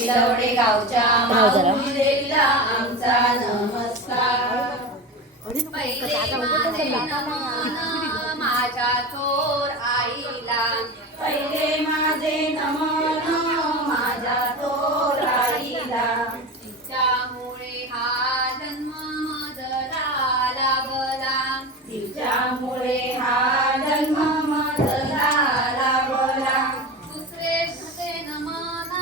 तिलवडे गावच्या माऊली देवीला आमचा नमस्कार. पहिले माझे नमन माझ्या थोर आईला, पहिले माझे नमन माझ्या थोर आईला. तिच्यामुळे हा जन्म मजला लाभला, तिच्यामुळे हा जन्म मजला लाभला. दुसरे माझे नमन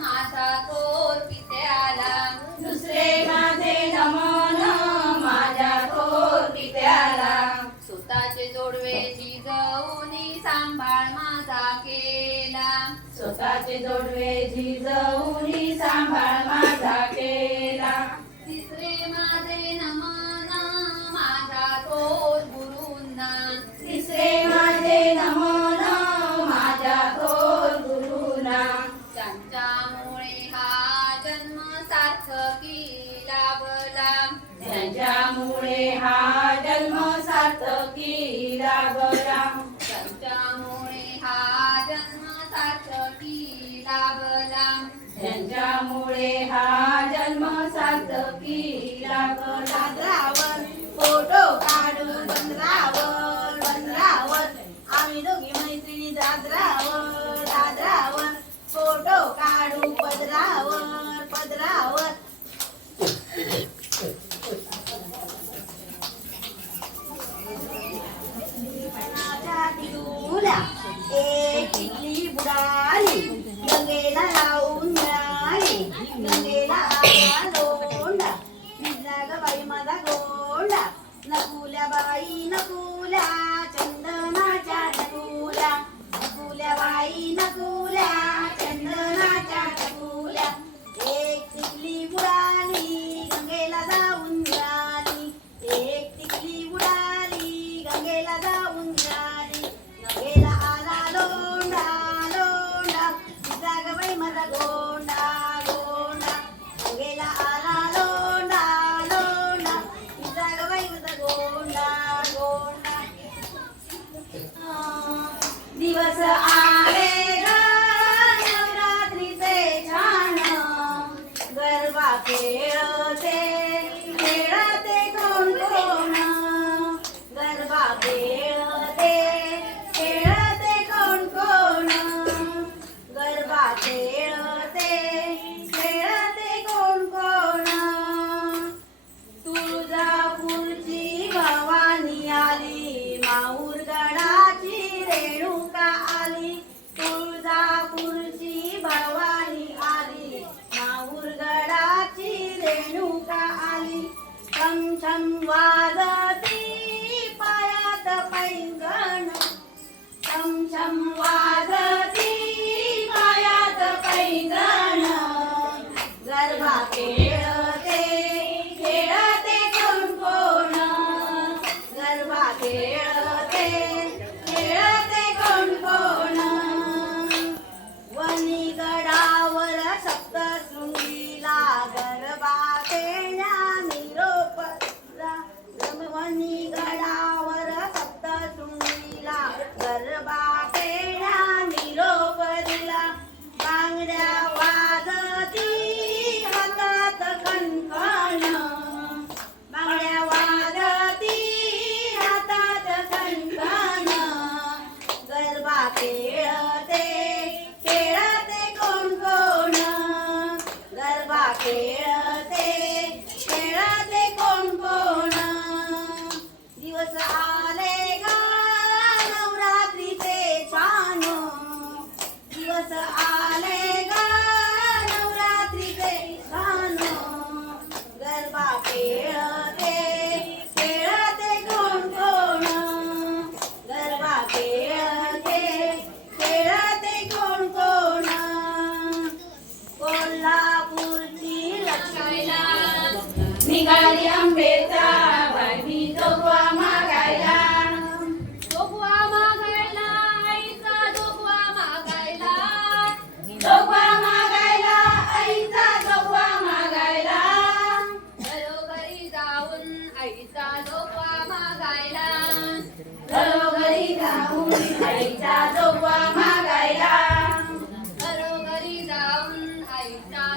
माझा थोर पित्याला, दुसरे माझे नमन माझ्या थोर पित्याला. स्वतःचे जोडवे जिजवूनी सांभाळ माझा केला, स्वतःचे जोडवे जिजवूनी सांभाळ माझा केला. तिसरे माझे नमन माझा थोर गुरूंना, तिसरे माझे नमन माझ्या थोर गुरूंना. त्यांच्यामुळे हा जन्म सार्थकी लाभला, त्यांच्यामुळे हा जन्म सार्थकी लाभला. त्यांच्यामुळे हा जन्म सार्थकी लाभला, त्यांच्यामुळे हा जन्म सार्थकी लाभला. बंदरावर फोटो काढू, बंदरावर बंदरावर आम्ही दोघी मैत्रिणी दादरावर दादरावर फोटो काढू, पदरावर पदरावर. एक टिकली बुडाली, गंगेला लावून मिळाली, गंगेला आला लोंढा, भिजला ग बाई माझा गोंडा. नकुल्या बाई नकुल्या, चंदनाच्या नकुल्या, नकुल्या बाई नकुल्या, चंदनाच्या नकुल्या. एक टिकली बुडाली, गंगेला जाऊन मिळाली, एक टिकली बुडाली, गंगेला जाऊन मिळाली. गंगेला आला लोंढा लोंढा, भिजला ग बाई माझा गोंडा गोंडा. गंगेला आला लोंढा लोंढा, भिजला ग बाई माझा गोंडा गोंडा. दिवस आले ग नवरात्रीचे छान, गरबा खेळते खेळते कोण कोण, गरबा खेळते खेळते कोण कोण, गरबा खेळते खेळते कोण कोण. तुळजापूरची भवानी आली, माहूरगडाची रेणुका आली, तुळजापूरची भवानी आली, माहूरगडाची रेणुका आली. छम छम वाजती पायात पैंजण, छम छम वाजती पायात पैंजण, गरबा खेळते खेळते कोण कोण, गरबा खेळते खेळते कोण कोण. वनीगडावर सप्तशृंगीला गरबा खेळण्या निरोप दिला, वनीगडावर सप्तशृंगीला गरबा खेळण्या निरोप दिला. बांगड्या वाजती हातात कणकण, बांगड्या वाजती हातात कणकण, गरबा खेळते खेळते कोण कोण, गरबा खेळते खेळते कोण कोण. दिवस आले ग नवरात्रीचे छान, दिवस आले ग नवरात्रीचे छान, गरबा खेळते खेळते कोण कोण, गरबा खेळते खेळते कोण कोण. कोल्हापूरची लक्ष्मीला निघाली आंबेचा बाई जोगवा मागायला, जोगवा मागायला आईचा जोगवा मागायला, जोगवा मागायला आईचा जोगवा मागायला. घरोघरी जाऊन आईचा जोगवा मागायला, घरोघरी जाऊन आईचा जोगवा मागायला, घरोघरी जाऊन आईचा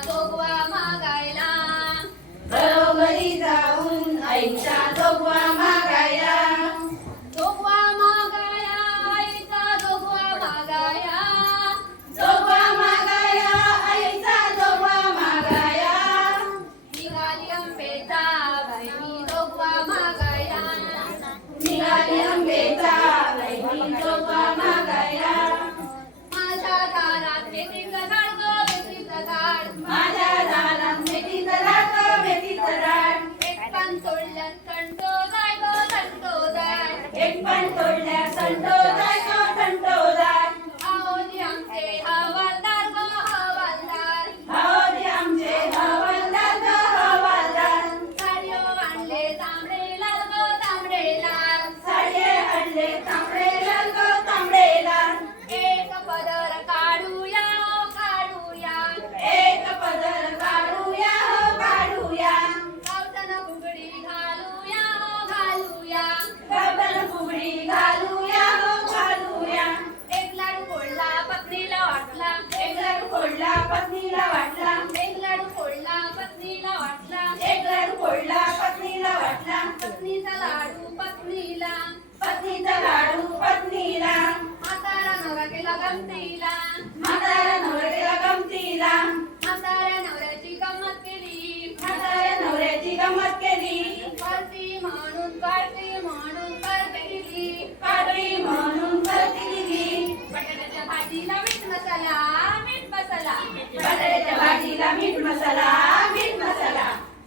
मसाला मीठ मसाला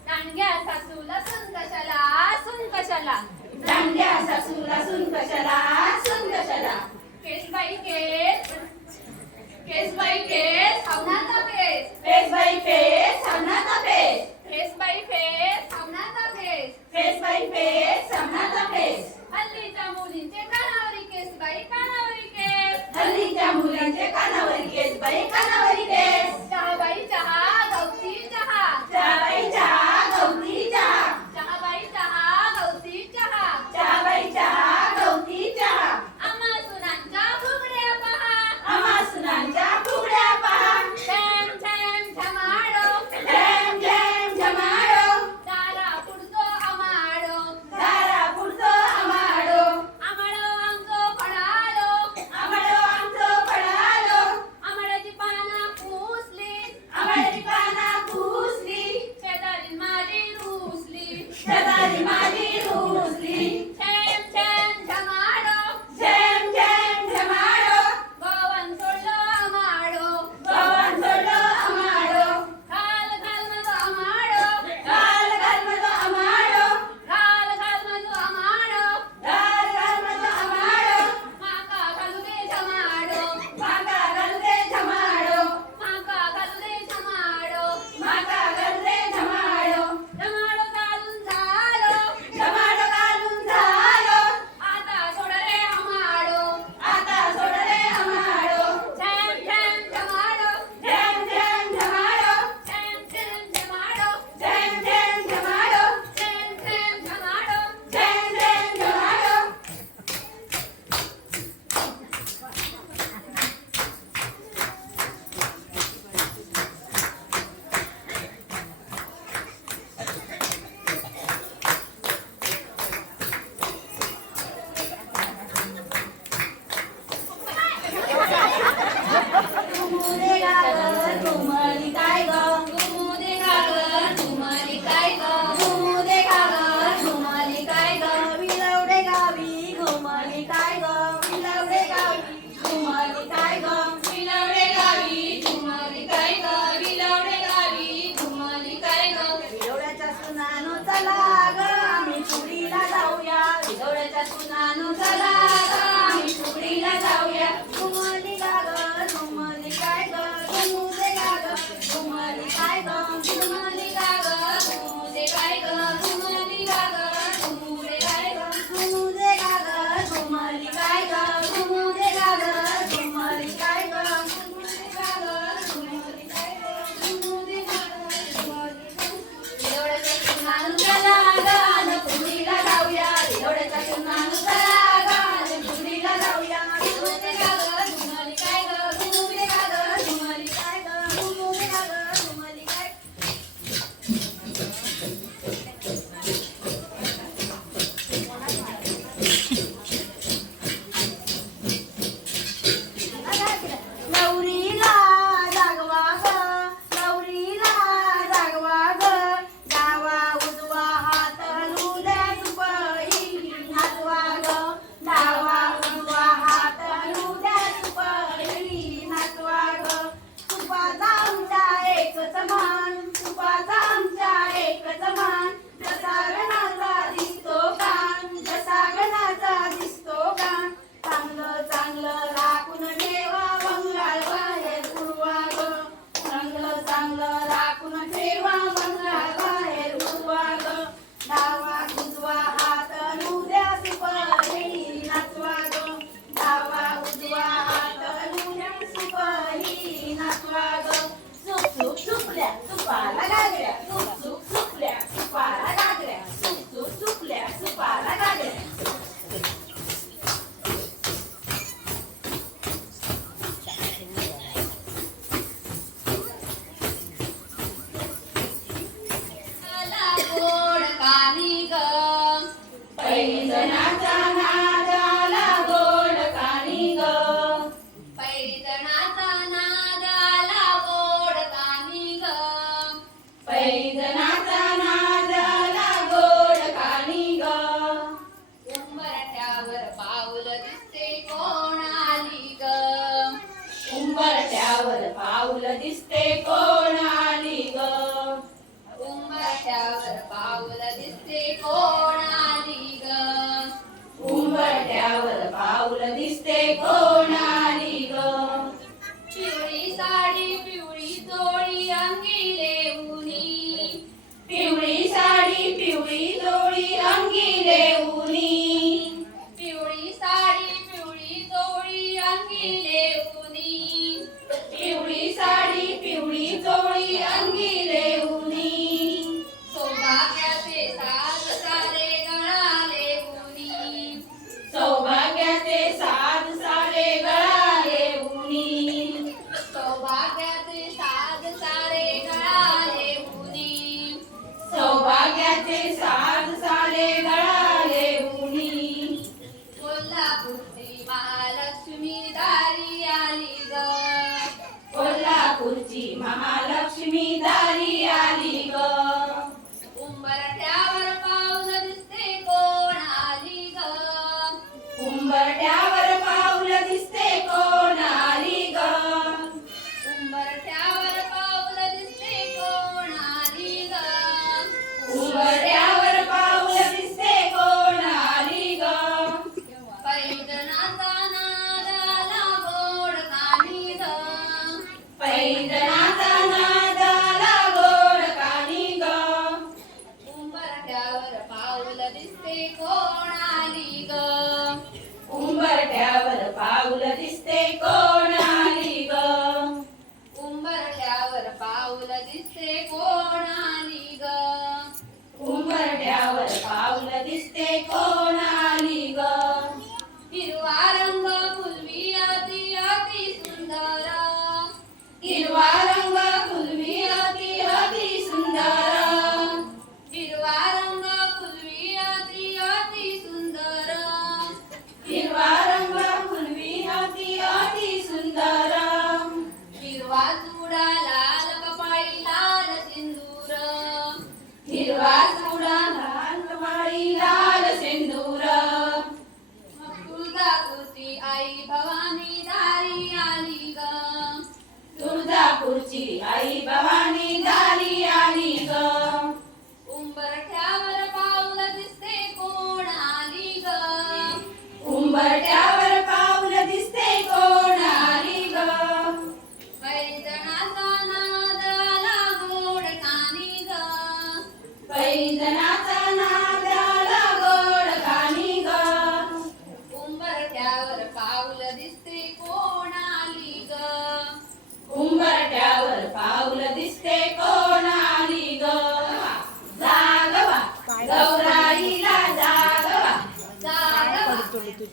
दांडग्या सासूला सून कशाला सून कशाला दांड्या सासूला सून कशाला सून कशाला केस बाई केस केस बाई केस हवनाचा फेस फेस बाई फेस सामनाचा फेस फेस बाई फेस हवनाचा फेस फेस बाई फेस सामनाचा फेस हल्लीच्या मुलींचे कानावरी केस बाई कानावरी केस हल्लीच्या मुलांचे कानावरी केस बाई कानावरी केस चहा बाई चहा गवती चहा चहाबाई चहा गवती चहा चहा बाई चहा गवती चहा चहाबाई चहा गवती चहा आम्हा सुनांच्या फुगड्या पहा आम्हा सुनांच्या फुगड्या पहा छम छम छमाडो झेम झेम झमाडो दारा पुढचो आमाडो दारा पुढचो आमाडो आमाडो आमचो पडालो आमाडो आमचो पडालो आमाड्याची पाना पुसली आमाड्याची पाना पुसली शेजारी माझी रुसली शेजारी माझी रुसली छम छम छमाडो झेम झेम झमाडो गोवन सोडलो आमाडो गव्हाण सोडलो आमाडो घाल घाल माझो आमाडो घाल घाल माझो आमाडो घाल घाल माझो आमाडो घाल घाल माझो आमाडो माका घालू दे झमाडो माका घाल दे झमाडो माका घालू दे झमाडो माका घाल दे झमाडो झमाडो घालून झालो झमाडो घालून झालो आता सोड रे आमाडो आता सोड रे आमाडो छम छम झमाडो झेम झेम झमाडो छम छम झमाडो झेम झेम झमाडो छम छम झमाडो झेम झेम झमाडो घुमुरे गागर घुमली काय ग घुमुदे गागर घुमली काय ग घुमुरे गागर घुमली काय ग विलवडे गावी घुमली काय ग विलवडे गावी घुमली काय ग विलवडे गावी घुमली काय ग विलवडे गावी घुमली काय ग विलवड्याच्या सुनानो चला ग आम्ही चुडीला जाऊया विलवड्याच्या सुनानो चला ग आम्ही चुडीला जाऊया घुमली गागर घुमली काय ग घुमुरे गागर घुमली काय ग घुमली गागर घुमुदे काय ग घुमली गागर घुमुदे काय ग घुमुरे गागर घुमली काय ग घुमुरे गागर घुमली काय ग घुमुरे गागर घुमली काय ग घुमुरे गागर घुमली विलवड्याच्या सुनानं चला ग आणि चुडीला जाऊया विलवड्याच्या सुनानं चला ग आणि चुडीला जाऊया घुमुदे गागर घुमली काय ग घुमुरे गागर घुमली काय ग घुमुरे गागर घुमली काय नवरीला जागवा ग नवरीला जागवा ग डावा उजवा हात लुल्या सुपई नाचवा ग डावा उजवा हात लुल्या सुपई नाचवा ग तुपाचा आमच्या एकच मान तुपाचा आमच्या एकच मान जसा गणाचा दिसतो कान जसा गणाचा दिसतो कान चांगलं चांगलं राखून ठेवा बंगाल बाहेर उडवा ग चांगलं चांगलं राखून ठेवा बंगाल बाहेर उडवा ग डावा उजवा हात लुद्या सुपरी नाचवा ग डावा उजवा हात लुद्या सुपरी नाचवा ग सुप सुप सुपल्या सुपाला गागऱ्या सुप सुप सुपल्या सुपाला गागऱ्या सुप सुप सुपल्या सुपाला गागऱ्या मला गोड कानी ग पैजणाचा नादाला गोड कानी ग पैजणाचा नादाला गोड कानी ग पैजणाचा नादाला गोड कानी ग उंबरठ्यावर पाऊल दिसते कोण आली ग उंबरठ्यावर पाऊल दिसते कोण आली ग पाऊल दिसते कोण आली ग उंबरठ्यावर पाऊल दिसते कोण आली ग हिरवा रंग फुलवी अति अति सुंदर हिरवा रंग फुलवी अति अति सुंदर हिरवा रंग फुलवी अति अति सुंदर हिरवा रंग फुलवी अति अति सुंदर हिरवा चुडा लाल कपाळी लाल सिंदूर हिरवा चुडा लाल कपाळी लाल सिंदूर तुळजापूरची आई भवानी दारी आली ग तुळजापूरची आई भवानी दारी आली ग उंबरठ्यावर पाऊल दिसते कोण आली ग उंबरठ्यावर पाऊल दिसते कोण आली ग पैंजणाचा नाद आला गोड कानी ग पैंजणाचा नाद आला गोड कानी ग उंबरठ्यावर पाऊल दिसते कोण आली ग उंबरठ्यावर पाऊल दिसते कोण आली ग जागवा गौराईला जागवा जागवा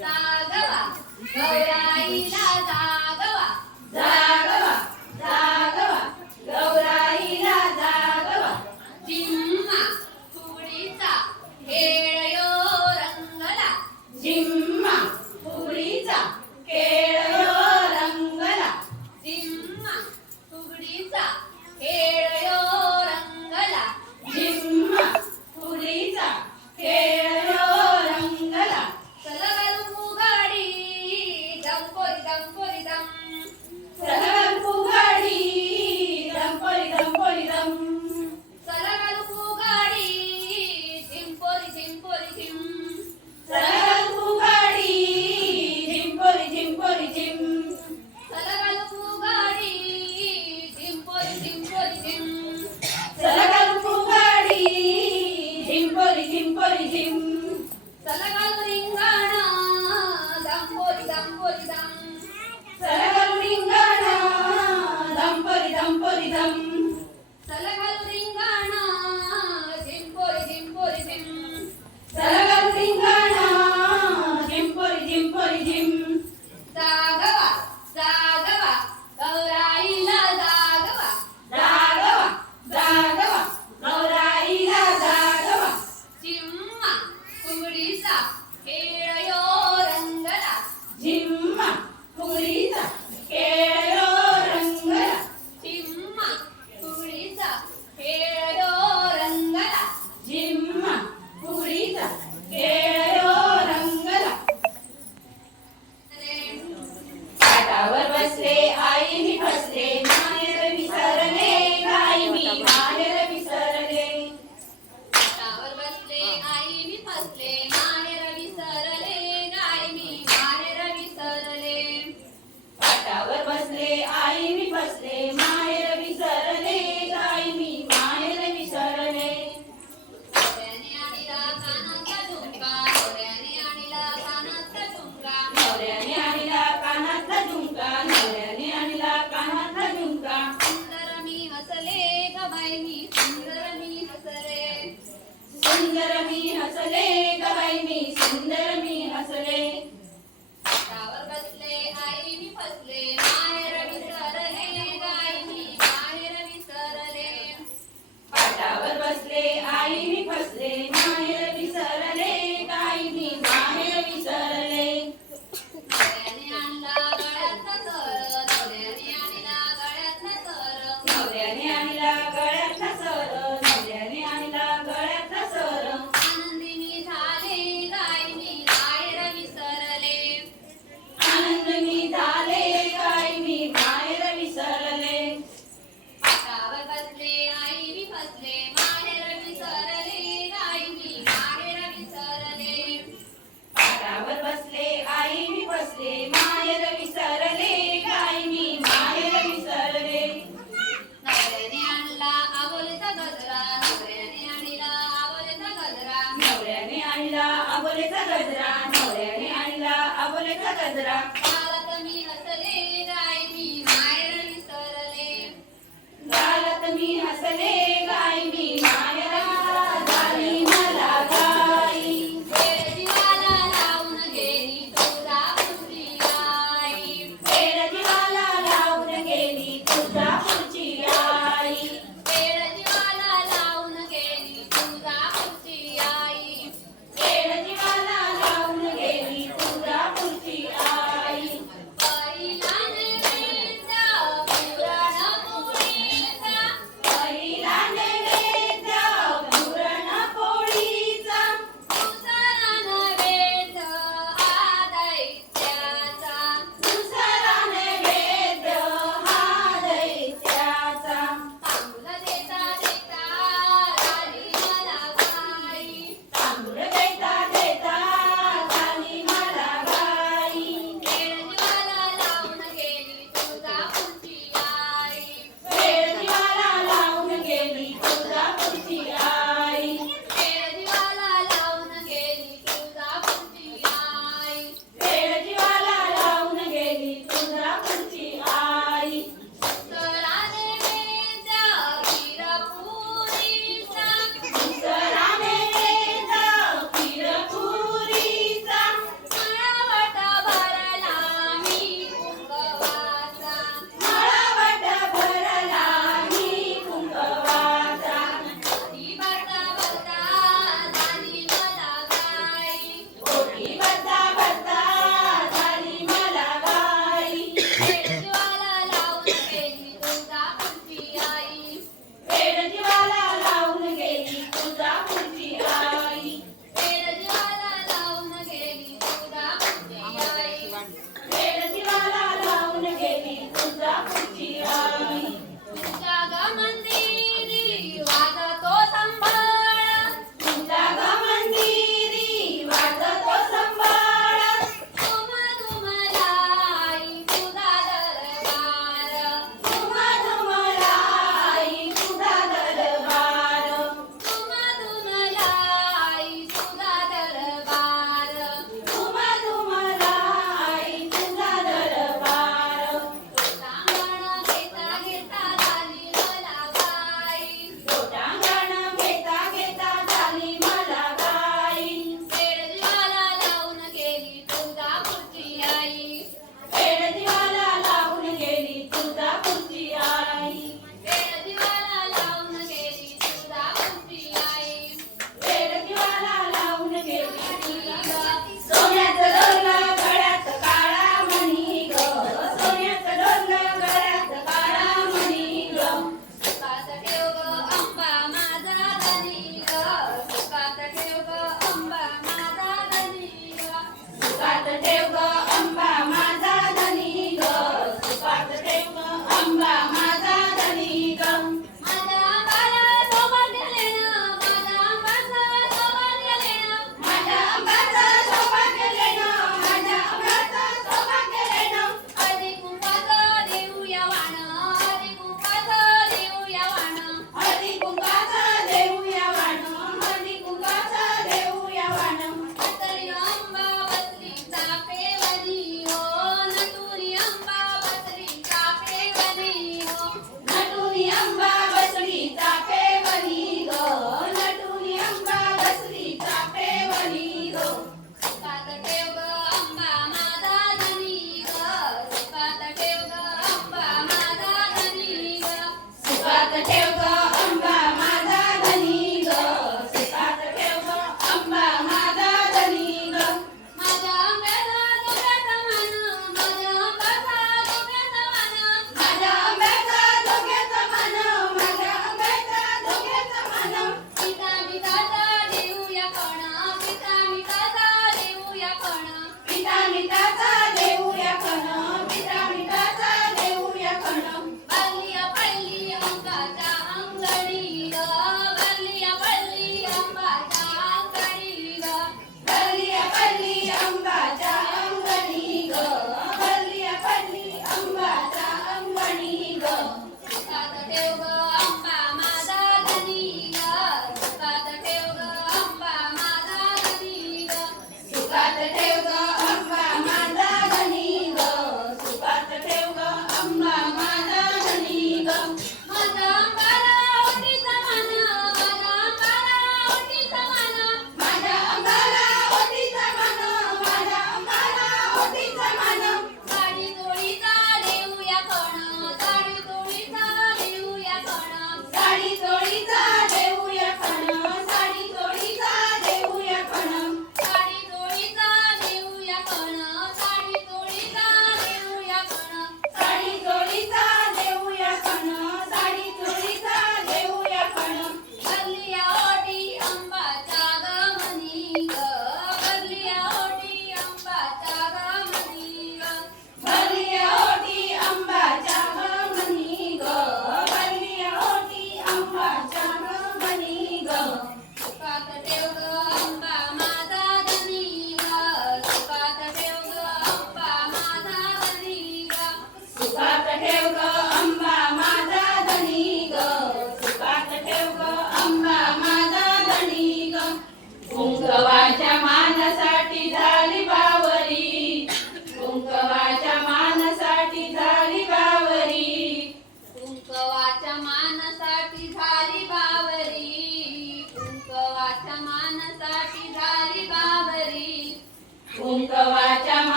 जागवा गौराईला जागवा जागवा जागवा गौराईला जागवा जिम्मा फुगडीचा खेळ यो रंगला जिम्मा फुगडीचा खेळ यो रंगला जिम्मा फुगडीचा खेळ यो रंगला जिम्मा फुगडीचा खेळ यो रंगला सलगल फुगडी दंपोरी दंपोरी दम सलगल फुगडी दंपोरी दंपोरी दम सलगल फुगडी झिंपोरी झिंपोरी झिम सलगल फुगडी झिंपोरी झिंपोरी झिम सलगल फुगडी झिंपोरी झिंपोरी झिम सलगल फुगडी झिंपोरी झिंपोरी झिम सलगल रिंगण दंपोरी दंपोरी दम सलगल रिंगण दंपोरी दंपोरी दम सलगल रिंगण झिंपोरी झिंपोरी झिम सलगल रिंगण झिंपोरी झिंपोरी झिम जागवा जागवा गौराईला जागवा जागवा जागवा गौराईला जागवा चिम्मा फुगडीचा खेळ यो रंगला झिम्मा फुगडीचा खेळ यो रंगला चिम्मा फुगडीचा खेळ यो रंगला झिम्मा फुगडीचा खेळ यो रंगला पाटावर बसले आई मी फसले माहेर विसरले गाई मी माहेर विसरले पाटावर बसले आई मी फसले माहेर विसरले गाय मी माहेर विसरले पाटावर बसले आई मी फसले माहेर विसरले गाई मी माहेर विसरले नवऱ्याने आणला कानाचा झुमका नवऱ्याने आणला कानाचा झुमका नवऱ्याने आणला कानातला झुमका नवऱ्याने आणला कानातला झुमका सुंदर मी हसले ग बाई मी सुंदर मी हसले सुंदर मी हसले ग बाई मी सुंदर मी हसले पाटावर बसले आई मी फसले माहेर विसरले गाय मी माहेर विसरले पाटावर बसले आई मी फसले माहेर विसरले गाई मी माहेर विसरले नवऱ्याने आणला गळ्यातला सर नवऱ्याने आणला गळ्यातला सर नवऱ्याने आणला गळ्यातला सर नवऱ्याने आणला गळ्यातला सर आनंदी मी झाले गाय मी माहेर विसरले आनंद मी झाले गाई मी माहेर विसरले पाटावर बसले आई मी फसले माहेर विसरले गाय मी माहेर विसरले पाटावर बसले आई मी फसले माहेर विसरले गाई मी माहेर विसरले नवऱ्याने आणला आबोलीचा गजरा नवऱ्याने आणला आबोलीचा गजरा नवऱ्याने आणला अबोलेचा गजरा नवऱ्याने आणला अबोलेचा गजरा गालात मी हसले गाय मी माहेर विसरले गालात मी बसले गाई मी माहेरा झाली मला गाई पेड जीवाला लावून गेली तुळजापूरची आई पेड जीवाला लावून गेली तुळजापूरची आई पेड जीवाला लावून गेली तुळजापूरची आई पेड जीवाला लावून गेली तुळजापूरची आई पहिला नैवेद्य पुरणपोळीचा पहिला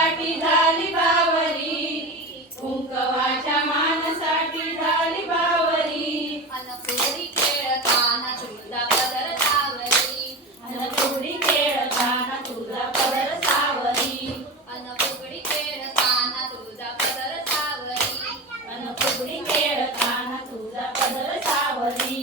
मानासाठी झाली बावरी, कुंकवाच्या मानासाठी झाली बावरी. अन फुगडी खेळताना तुझा पदर सावरी, अन फुगडी खेळताना तुझा पदर सावरी, अन फुगडी खेळताना तुझा पदर सावरी. अन फुगडी खेळताना तुझा पदर सावरी.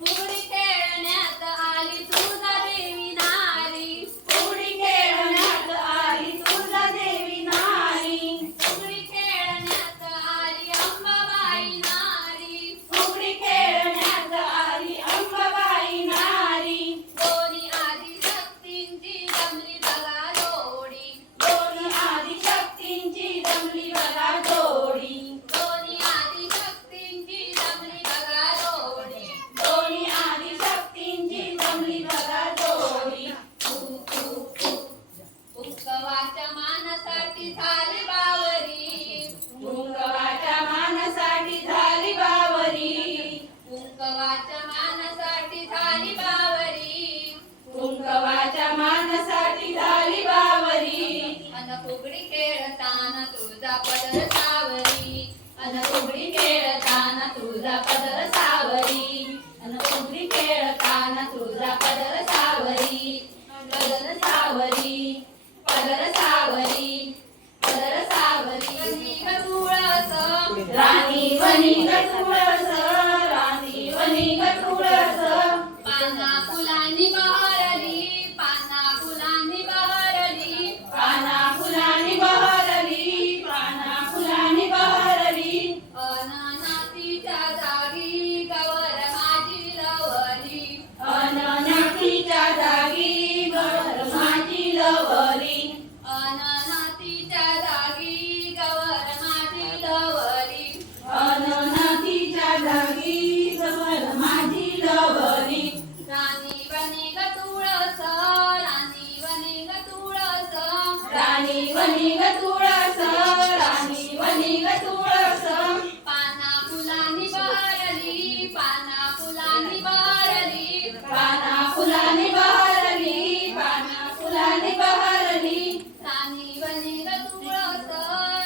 फुगडी खेळण्यात आली तुझा देवी नारी, फुगडी खेळण्यात आली तुझा देवी नारी, फुगडी खेळण्यात आली अंबाबाई नारी. फुगडी खेळण्यात आली अंबाबाई नारी. दोन्ही आदिशक्तींची जमली बघा जोडी, दोन्ही आदिशक्तींची जमली बघा जोडी, दोन्ही आदिशक्तींची जमली बघा जोडी. दोन्ही आदिशक्तींची जमली बघा जोडी. कुंकवाच्या मानासाठी झाली बावरी, कुंकवाच्या मानासाठी झाली बावरी, कुंकवाच्या मानासाठी झाली बावरी. कुंकवाच्या मानासाठी झाली बावरी. अन फुगडी खेळताना तुझा पदर सावरी, अन फुगडी खेळताना तुझा पदर सावरी, अन फुगडी खेळताना तुझा पदर सावरी, पदर सावरी, पदर सावरी, पदर सावरी. कधी ग तुळस राणी वनी ग तुळस, राणी वनी ग तुळस, पाना फुलांनी बहरली, पाना फुलांनी बहरली. पाना फुलांनी बहरली, पाना फुलांनी बहरली. अननातीच्या जागी गवर माझी लवली, अननाथीच्या जागी गवर माझी लवली, अननातीच्या जागी गवर माझी लवली. अननाथीच्या जागी गवर माझी लवली. राणी बनी ग तुळस, राणी बनी ग तुळस. राणी वनी ग तुळस, राणी वनी ग तुळस, पाना फुलांनी बहरली, पाना फुलांनी बहरली. पाना फुलांनी बहरली, पाना फुलांनी बहरली. राणी बनी ग तुळस,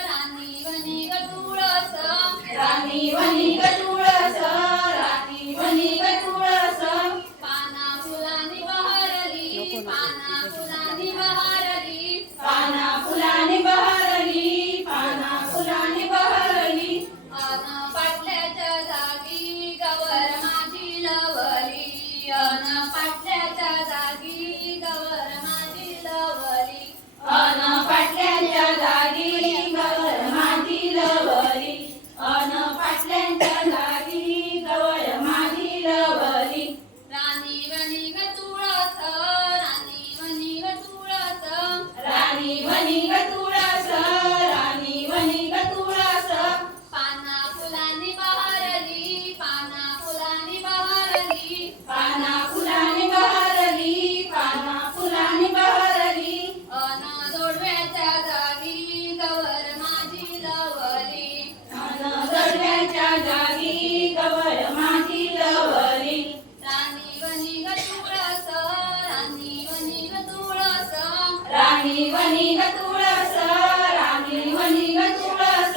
राणी बनी ग तुळस. राणी वनी ग तुळस, राणी वनी ग तुळस, पाना फुलांनी बहरली, पाना फुलांनी बहरली. पाना फुलांनी बहरली, पाना फुलांनी बहरली. अन पाटल्याच्या जागी गवर माझी लवली, अन पाटल्याच्या जागी गवर माझी लवली. अन पाटल्यांच्या जागी गवर माझी लवली, अन पाटल्यांच्या जागी गवर माझी लवली. राणी बनी ग तुळस, राणी बनी ग तुळस. राणी वनी ग तुळस, राणी वनी ग तुळस, पाना फुलांनी बहरली, पाना फुलांनी बहरली. पाना फुलांनी बहरली, पाना फुलांनी बहरली. अन जोडव्याच्या जागी गवर माझी लवली, अन गडव्याच्या जागी गवर माझी लवली. राणी बनी ग तुळस, राणी बनी ग तुळस. राणी वनी ग तुळस, राणी वनी ग तुळस,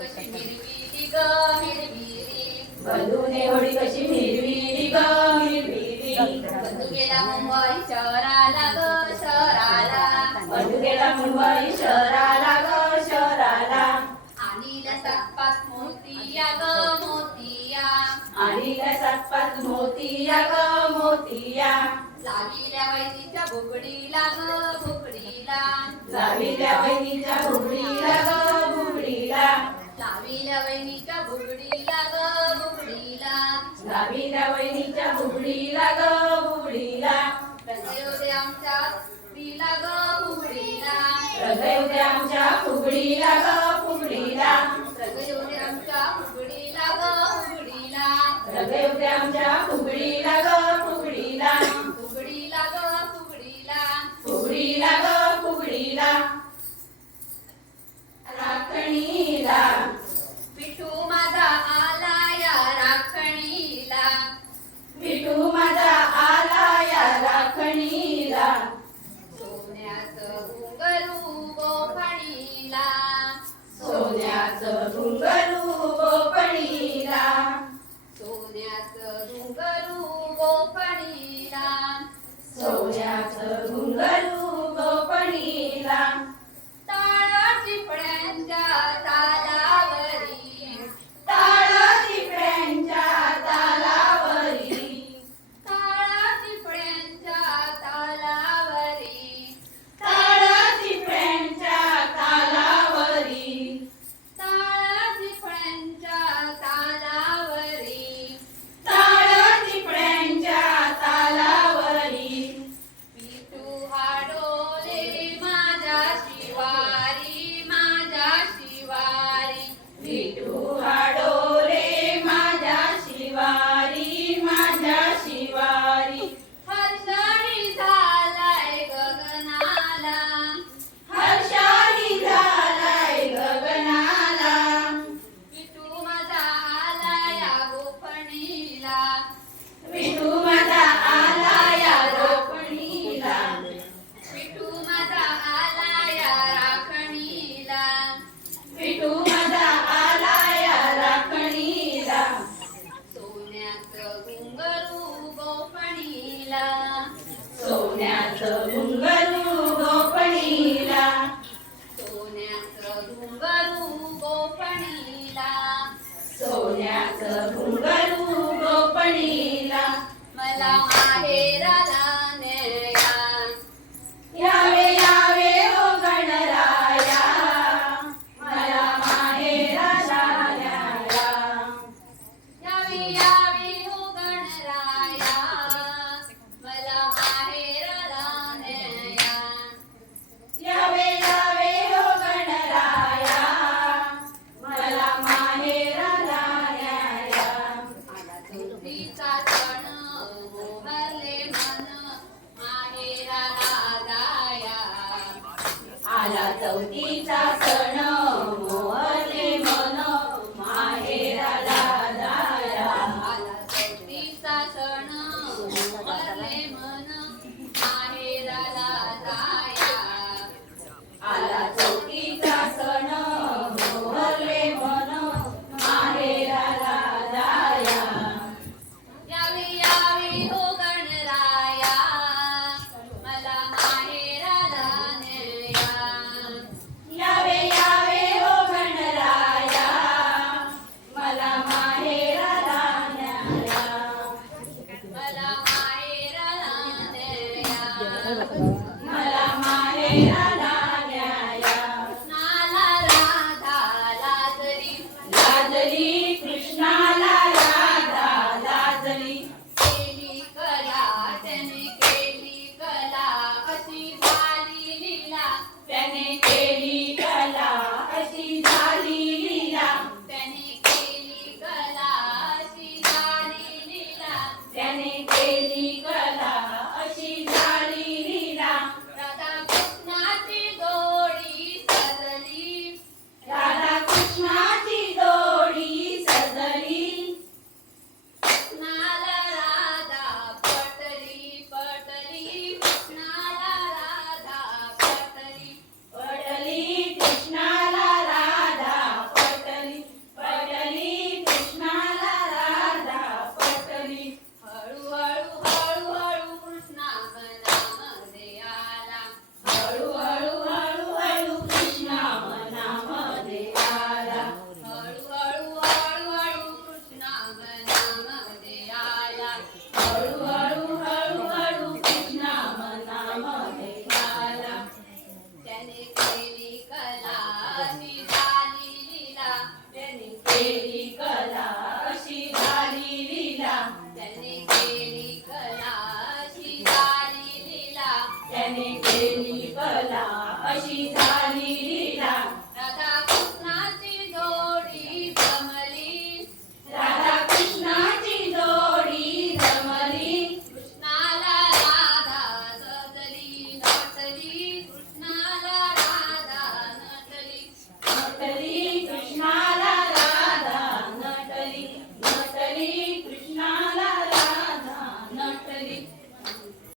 कशी मिरविली ग मिरविली, बंधूने होडी कशी मिरविली ग मिरविली. बंधू गेला मुंबई शहराला ग शहराला, बंधू गेला मुंबई शहराला ग शहराला, आणीला सात मोतिया ग मोतिया. आणीला 7-5 मोतिया ग मोतिया. लाविल्या वैनीच्या बुगडीला ग बुगडीला, लाविल्या वहिनीच्या बुगडीला ग बुगडीला, लाविल्या वैनीच्या बुगडीला ग बुगडीला. लाविल्या वहिनीच्या बुगडीला ग बुगडीला. रंगवते आमच्या फुगडीला ग फुगडीला, रंगवते आमच्या फुगडीला ग फुगडीला, रंगवते आमच्या फुगडीला ग फुगडीला. रंगवते आमच्या फुगडीला ग फुगडीला, फुगडीला ग फुगडीला. फुगडीला ग फुगडीला. राखणीला विठू माझा आला या राखणीला, विठू माझा आला या राखणीला. सोन्याचं घुंगरू गोफणी घुंगरू गोफणीला सोन्याचं घुंगरू गोफणीला टाळ चिपळ्यांच्या तालावरी टाळ चिपळ्यांच्या तालावरी टाळ चिपळ्यांच्या तालावरी टाळ चिपळ्यांच्या तालावरी टाळ चिपळ्यांच्या तालावरी टाळ चिपळ्यांच्या तालावरी पिटू हाडोले माझ्या शिवारी माझ्या शिवारी विठू हाडोरे माझ्या शिवारी माझ्या शिवारी हर्षणी झालाय गगनाला हर्षानी झालाय गगनाला पिटू माझा आला या गोफणीला विठू माझा आला या रोपणीला पिटू माझा आला या राखणीला विठू माझा आला या राखणीला सोन्याचं घुंगरू गोफणीला सोन्याचं घुंगरू गोपणीला सोन्याचं घुंगरू गोफणीला सोन्याचं घुंगरू गोपणीला मला माहेराला न्याया यावे यावे हो गणराया मला माहेराला न्याया यावे यावे हो गणराया मला माहेराला न्याया यावे यावे हो गणराया मला माहेराला न्याया आला चौथीचा सण मोहरले मन माहेराला जाया आला चौथीचा सण मोहरले मन माहेराला जाया आला चौथीचा सण मोहरले मन माहेराला जाया आला चौथीचा सण मोहरले मन माहेराला जाया यावे यावे हो गणराया मला माहेराला न्याया यावे यावे हो गणराया मला माहेराला न्याया मला माहेराला न्याया मला माहेराला